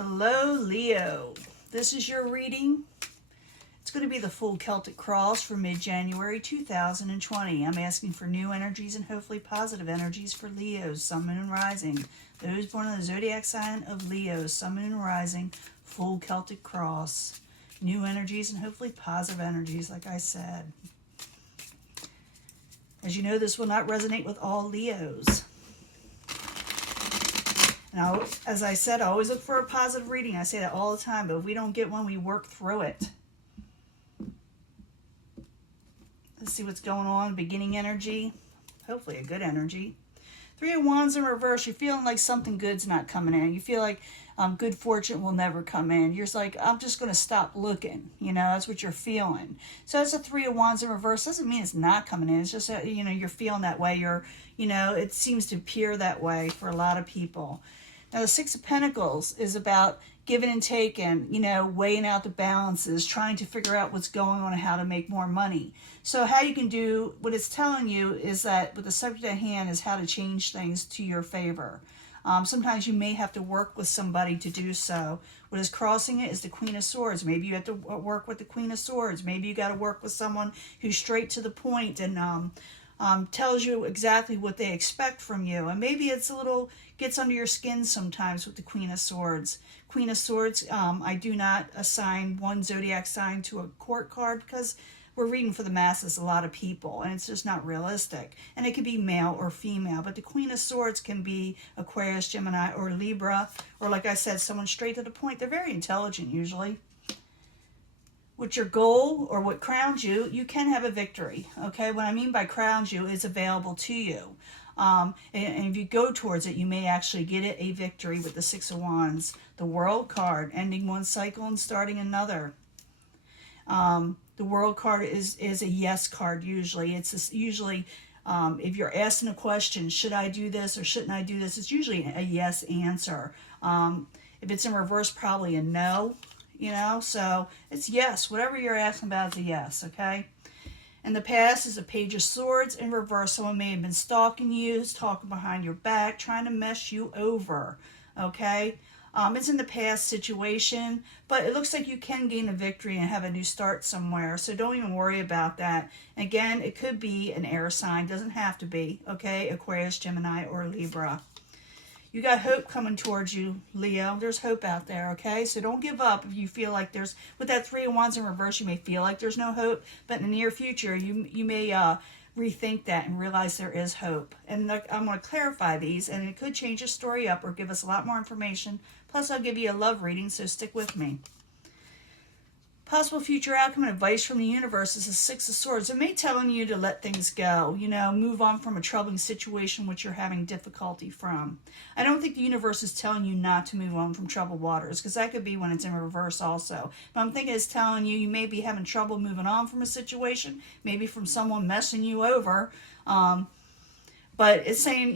Hello, Leo. This is your reading. It's going to be the full Celtic Cross for mid-January 2020. I'm asking for new energies and hopefully positive energies for Leo's Sun, Moon, and Rising. Those born in the zodiac sign of Leo's Sun, Moon, and Rising, full Celtic Cross. New energies and hopefully positive energies, like I said. As you know, this will not resonate with all Leos. Now, as I said, I always look for a positive reading. I say that all the time, but if we don't get one, we work through it. Let's see what's going on. Beginning energy. Hopefully a good energy. Three of Wands in reverse. You're feeling like something good's not coming in. You feel like good fortune will never come in. You're just like, I'm just going to stop looking. You know, that's what you're feeling. So that's a Three of Wands in reverse. Doesn't mean it's not coming in. It's just, you're feeling that way. It seems to appear that way for a lot of people. Now, the Six of Pentacles is about giving and taking, weighing out the balances, trying to figure out what's going on and how to make more money. So how you can do, what it's telling you is that with the subject at hand is how to change things to your favor. Sometimes you may have to work with somebody to do so. What is crossing it is the Queen of Swords. Maybe you have to work with the Queen of Swords. Maybe you got to work with someone who's straight to the point and tells you exactly what they expect from you. And maybe it's gets under your skin sometimes with the Queen of Swords. Queen of Swords, I do not assign one zodiac sign to a court card because we're reading for the masses, a lot of people, and it's just not realistic. And it can be male or female, but the Queen of Swords can be Aquarius, Gemini, or Libra, or like I said, someone straight to the point. They're very intelligent usually. With your goal or what crowns you, you can have a victory, okay? What I mean by crowns you is available to you. And if you go towards it, you may actually get it a victory with the Six of Wands. The World card, ending one cycle and starting another. The World card is a yes card usually. It's usually, if you're asking a question, should I do this or shouldn't I do this? It's usually a yes answer. If it's in reverse, probably a no. So it's yes. Whatever you're asking about is a yes, okay? In the past is a Page of Swords in reverse. Someone may have been stalking you, talking behind your back, trying to mess you over, okay? It's in the past situation, but it looks like you can gain a victory and have a new start somewhere, so don't even worry about that. Again, it could be an air sign. Doesn't have to be, okay? Aquarius, Gemini, or Libra. You got hope coming towards you, Leo. There's hope out there, okay? So don't give up if you feel like there's, with that Three of Wands in reverse, you may feel like there's no hope, but in the near future, you may rethink that and realize there is hope. And I'm going to clarify these, and it could change the story up or give us a lot more information. Plus, I'll give you a love reading, so stick with me. Possible future outcome and advice from the universe is the Six of Swords. It may telling you to let things go, move on from a troubling situation which you're having difficulty from. I don't think the universe is telling you not to move on from troubled waters, because that could be when it's in reverse also. But I'm thinking it's telling you may be having trouble moving on from a situation, maybe from someone messing you over. But it's saying,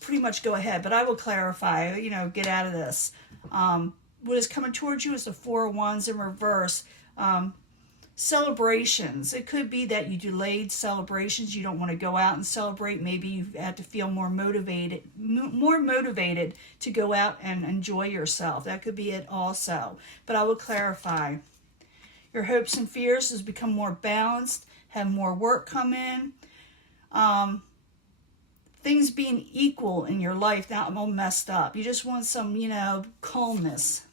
pretty much go ahead. But I will clarify, get out of this. What is coming towards you is the Four of Wands in reverse. Celebrations. It could be that you delayed celebrations. You don't want to go out and celebrate. Maybe you had to feel more motivated to go out and enjoy yourself. That could be it also. But I will clarify. Your hopes and fears has become more balanced, have more work come in. Things being equal in your life, not all messed up. You just want some, calmness.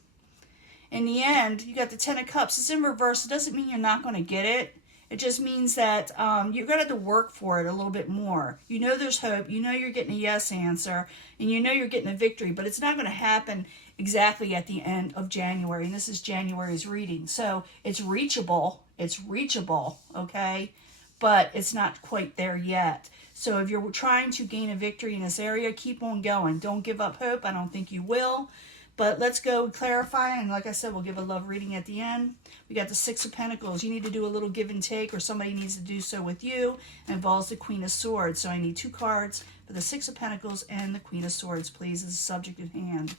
In the end, you got the Ten of Cups. It's in reverse. It doesn't mean you're not going to get it. It just means that you're going to have to work for it a little bit more. There's hope. You're getting a yes answer. And you're getting a victory. But it's not going to happen exactly at the end of January. And this is January's reading. So it's reachable. It's reachable, okay? But it's not quite there yet. So if you're trying to gain a victory in this area, keep on going. Don't give up hope. I don't think you will. But let's go clarify, and like I said, we'll give a love reading at the end. We got the Six of Pentacles. You need to do a little give and take, or somebody needs to do so with you. It involves the Queen of Swords. So I need two cards for the Six of Pentacles and the Queen of Swords, please, as a subject at hand.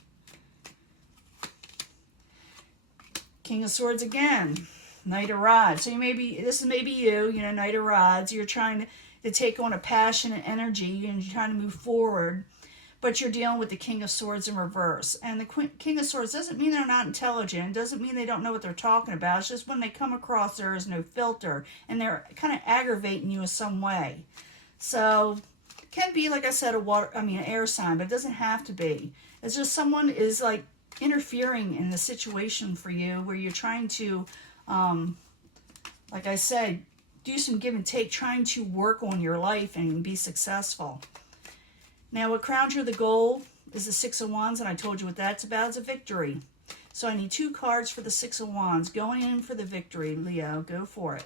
King of Swords again. Knight of Rods. So this is maybe you, Knight of Rods. You're trying to take on a passionate energy and you're trying to move forward. but you're dealing with the King of Swords in reverse. And the King of Swords doesn't mean they're not intelligent. It doesn't mean they don't know what they're talking about. It's just when they come across, there is no filter, and they're kind of aggravating you in some way. So, can be, like I said, an air sign, but it doesn't have to be. It's just someone is like interfering in the situation for you where you're trying to, like I said, do some give and take, trying to work on your life and be successful. Now, what crowns you the goal is the Six of Wands, and I told you what that's about. It's a victory. So I need 2 cards for the Six of Wands. Going in for the victory, Leo. Go for it.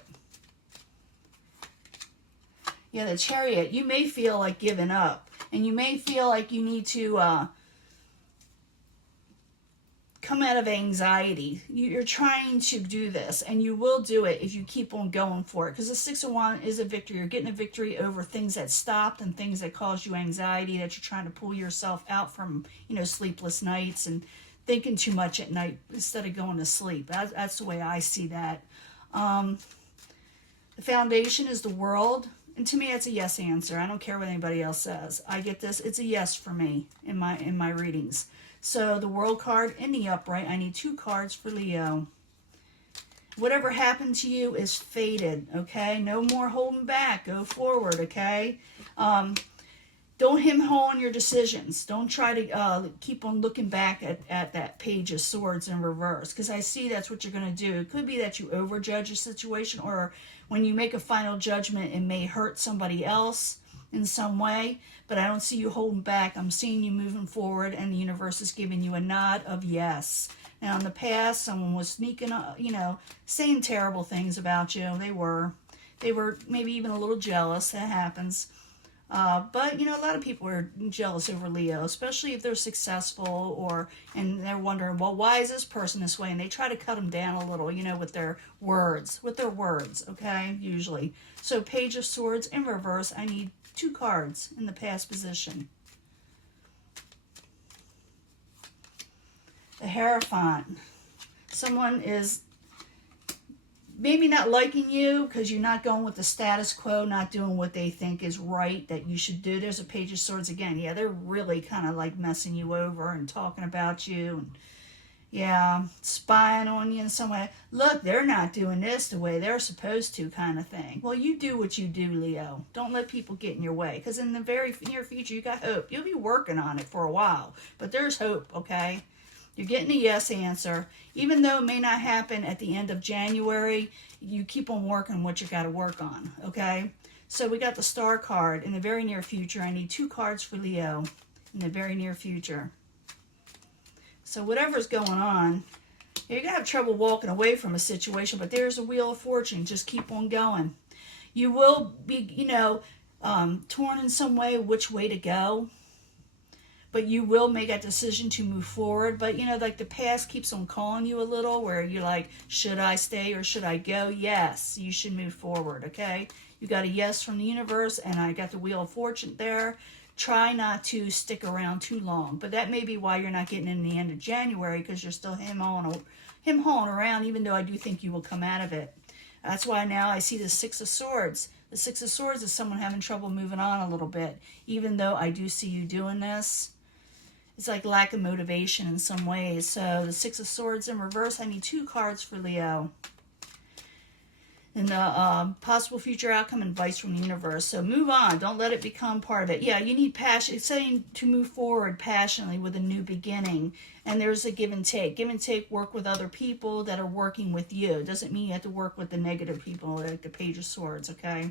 Yeah, the Chariot. You may feel like giving up, and you may feel like you need to come out of anxiety. You're trying to do this, and you will do it if you keep on going for it, because the Six of Wands is a victory. You're getting a victory over things that stopped and things that caused you anxiety, that you're trying to pull yourself out from, sleepless nights and thinking too much at night instead of going to sleep. That's the way I see that. The foundation is the World, and to me it's a yes answer. I don't care what anybody else says. I get this. It's a yes for me in my readings. So the World card in the upright, I need 2 cards for Leo. Whatever happened to you is fated, okay? No more holding back. Go forward, okay? Don't hem-haw on your decisions. Don't try to keep on looking back at that Page of Swords in reverse, because I see that's what you're going to do. It could be that you overjudge a situation, or when you make a final judgment, it may hurt somebody else in some way, but I don't see you holding back. I'm seeing you moving forward, and the universe is giving you a nod of yes. Now, in the past, someone was sneaking, saying terrible things about you. They were maybe even a little jealous. That happens. But, a lot of people are jealous over Leo, especially if they're successful, and they're wondering, well, why is this person this way? And they try to cut them down a little, with their words, okay, usually. So Page of Swords in reverse, I need 2 cards in the past position. The Hierophant. Someone is maybe not liking you because you're not going with the status quo, not doing what they think is right that you should do. There's a Page of Swords again. Yeah, they're really kind of like messing you over and talking about you, and spying on you in some way. Look, they're not doing this the way they're supposed to, kind of thing. Well, you do what you do, Leo. Don't let people get in your way, because in the very near future, you got hope. You'll be working on it for a while, but there's hope, okay? You're getting a yes answer. Even though it may not happen at the end of January, you keep on working what you got to work on, okay? So we got the Star card in the very near future. I need 2 cards for Leo in the very near future. So whatever's going on, you're going to have trouble walking away from a situation, but there's a Wheel of Fortune. Just keep on going. You will be, torn in some way which way to go, but you will make that decision to move forward. But, like the past keeps on calling you a little, where you're like, should I stay or should I go? Yes, you should move forward, okay? You got a yes from the universe, and I got the Wheel of Fortune there. Try not to stick around too long. But that may be why you're not getting in the end of January, because you're still hem-hawing around, even though I do think you will come out of it. That's why now I see the Six of Swords. The Six of Swords is someone having trouble moving on a little bit. Even though I do see you doing this, it's like lack of motivation in some ways. So the Six of Swords in reverse, I need 2 cards for Leo. And the possible future outcome, advice from the universe. So move on. Don't let it become part of it. Yeah, you need passion. It's saying to move forward passionately with a new beginning. And there's a give and take. Give and take, work with other people that are working with you. It doesn't mean you have to work with the negative people, like the Page of Swords, okay?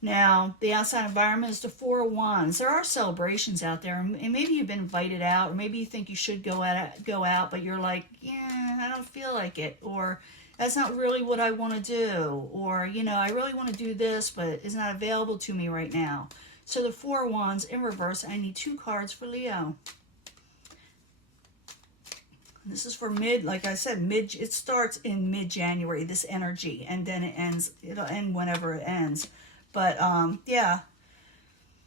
Now, the outside environment is the Four of Wands. There are celebrations out there, and maybe you've been invited out, or maybe you think you should go out, but you're like, yeah, I don't feel like it, or that's not really what I want to do, or, I really want to do this, but it's not available to me right now. So the Four of Wands in reverse, I need 2 cards for Leo. This is for like I said, it starts in mid-January, this energy, and then it'll end whenever it ends. But,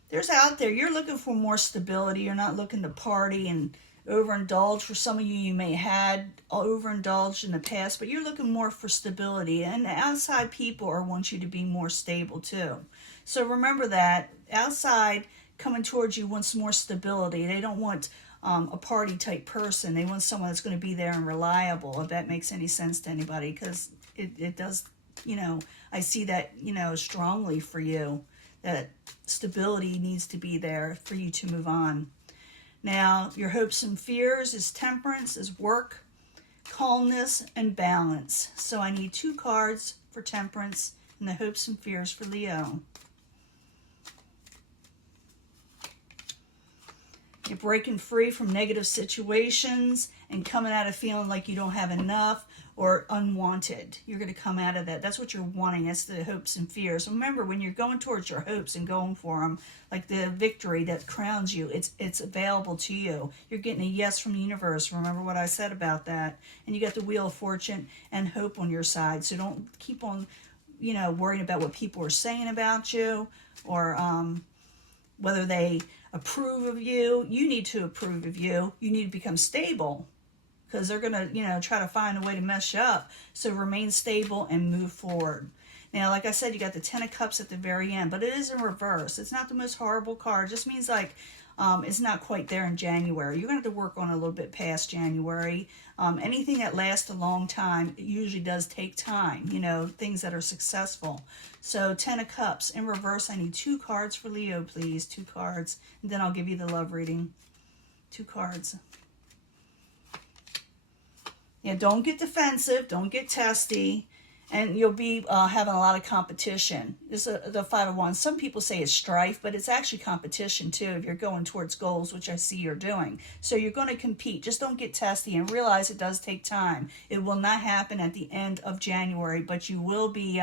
there's out there, you're looking for more stability. You're not looking to party and overindulge. For some of you, you may have overindulged in the past, but you're looking more for stability. And the outside people want you to be more stable too. So remember that. Outside coming towards you wants more stability. They don't want a party type person. They want someone that's going to be there and reliable, if that makes any sense to anybody, because it does, you know, I see that, you know, strongly for you, that stability needs to be there for you to move on. Now, your hopes and fears is temperance, is work, calmness, and balance. So I need 2 cards for temperance and the hopes and fears for Leo. You're breaking free from negative situations and coming out of feeling like you don't have enough or unwanted. You're going to come out of that. That's what you're wanting. That's the hopes and fears. Remember, when you're going towards your hopes and going for them, like the victory that crowns you, it's available to you. You're getting a yes from the universe. Remember what I said about that. And you got the Wheel of Fortune and hope on your side. So don't keep on, you know, worrying about what people are saying about you, or whether they approve of you. You need to approve of you. You need to become stable, because they're going to, you know, try to find a way to mess you up. So remain stable and move forward. Now, like I said, you got the 10 of Cups at the very end, but it is in reverse. It's not the most horrible card. It just means like it's not quite there in January. You're going to have to work on it a little bit past January. Anything that lasts a long time, it usually does take time, you know, things that are successful. So 10 of Cups in reverse. I need 2 cards for Leo, please. 2 cards. And then I'll give you the love reading. 2 cards. Yeah, don't get defensive. Don't get testy. And you'll be having a lot of competition. This is the 5 of Wands. Some people say it's strife, but it's actually competition too if you're going towards goals, which I see you're doing. So you're going to compete. Just don't get testy and realize it does take time. It will not happen at the end of January, but you will be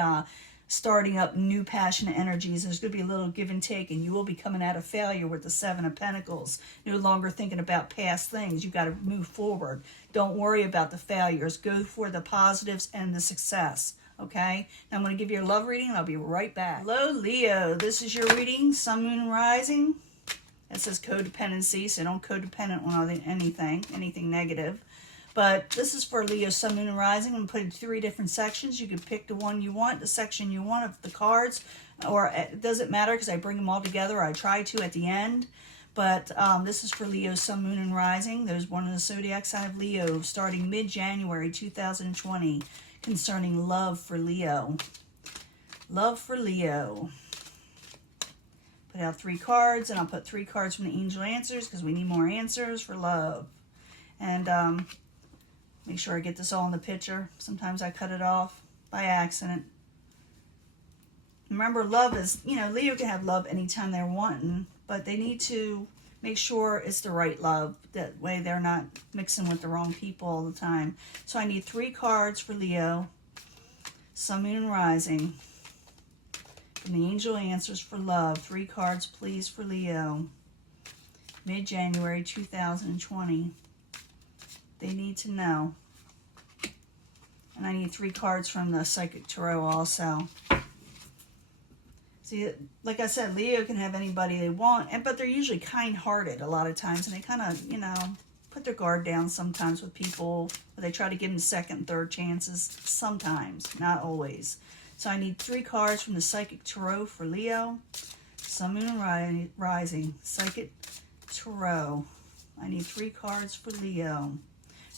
starting up new passionate energies. There's going to be a little give and take, and you will be coming out of failure with the 7 of Pentacles. No longer thinking about past things. You've got to move forward. Don't worry about the failures. Go for the positives and the success. Okay? Now I'm going to give you a love reading, and I'll be right back. Hello, Leo. This is your reading, Sun, Moon, and Rising. That says codependency, so don't codependent on anything negative. But this is for Leo, Sun, Moon, and Rising. I'm putting 3 different sections. You can pick the one you want, the section you want of the cards, or it doesn't matter because I bring them all together. I try to at the end. But this is for Leo, Sun, Moon, and Rising. Those born in the zodiac sign of Leo, starting mid-January 2020, concerning love for Leo. Love for Leo. Put out 3 cards, and I'll put 3 cards from the angel answers because we need more answers for love. And make sure I get this all in the picture. Sometimes I cut it off by accident. Remember, love is, you know, Leo can have love anytime they're wanting, but they need to make sure it's the right love. That way they're not mixing with the wrong people all the time. So I need 3 cards for Leo, Sun, Moon, and Rising. From the angel answers for love. 3 cards, please, for Leo. Mid-January 2020. They need to know. And I need 3 cards from the Psychic Tarot also. See, like I said, Leo can have anybody they want, but they're usually kind-hearted a lot of times, and they kind of, you know, put their guard down sometimes with people. They try to give them second and third chances sometimes, not always. So I need 3 cards from the Psychic Tarot for Leo, Sun, Moon, and Rising. Psychic Tarot. I need 3 cards for Leo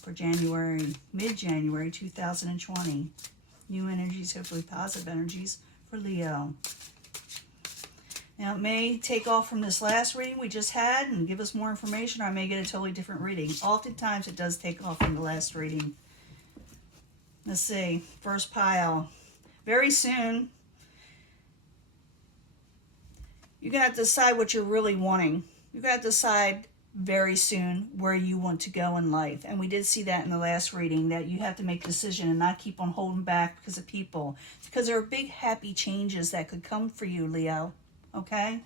for January, mid-January 2020. New energies, hopefully positive energies for Leo. Now, it may take off from this last reading we just had and give us more information, or I may get a totally different reading. Oftentimes, it does take off from the last reading. Let's see. First pile. Very soon, you're going to have to decide what you're really wanting. You're going to have to decide very soon where you want to go in life. And we did see that in the last reading, that you have to make a decision and not keep on holding back because of people. Because there are big, happy changes that could come for you, Leo. Okay?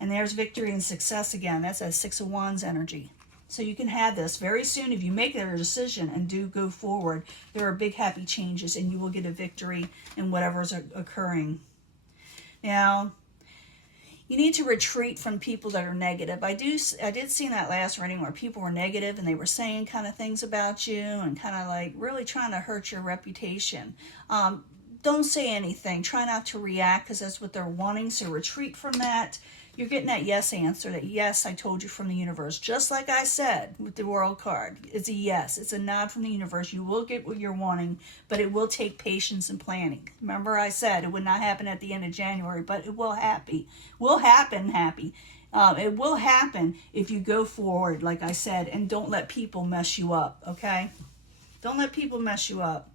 And there's victory and success again. That's that 6 of Wands energy. So you can have this very soon. If you make that a decision and do go forward, there are big, happy changes, and you will get a victory in whatever's occurring. Now, you need to retreat from people that are negative. I did see in that last reading where people were negative and they were saying kind of things about you and kind of like really trying to hurt your reputation. Don't say anything. Try not to react because that's what they're wanting. So retreat from that. You're getting that yes answer, that yes, I told you from the universe. Just like I said with the World card. It's a yes. It's a nod from the universe. You will get what you're wanting, but it will take patience and planning. Remember I said it would not happen at the end of January, but it will happen. It will happen if you go forward, like I said, and don't let people mess you up, okay? Don't let people mess you up.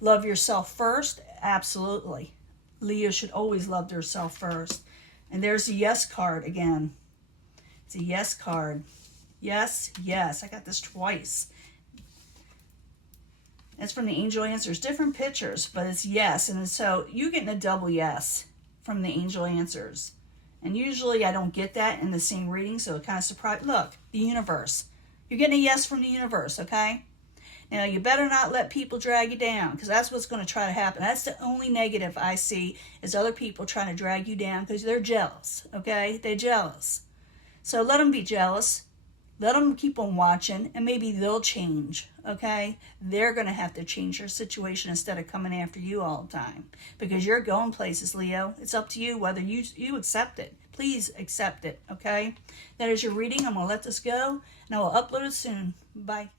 Love yourself first. Absolutely. Leo should always love themselves first. And there's the yes card again. It's a yes card. Yes, yes. I got this twice. It's from the Angel Answers. Different pictures, but it's yes. And so you're getting a double yes from the Angel Answers. And usually I don't get that in the same reading, so it kind of surprised. Look, the universe. You're getting a yes from the universe, okay? Now, you better not let people drag you down, because that's what's going to try to happen. That's the only negative I see, is other people trying to drag you down because they're jealous, okay? They're jealous. So let them be jealous. Let them keep on watching, and maybe they'll change, okay? They're going to have to change their situation instead of coming after you all the time, because you're going places, Leo. It's up to you whether you accept it. Please accept it, okay? That is your reading. I'm going to let this go, and I will upload it soon. Bye.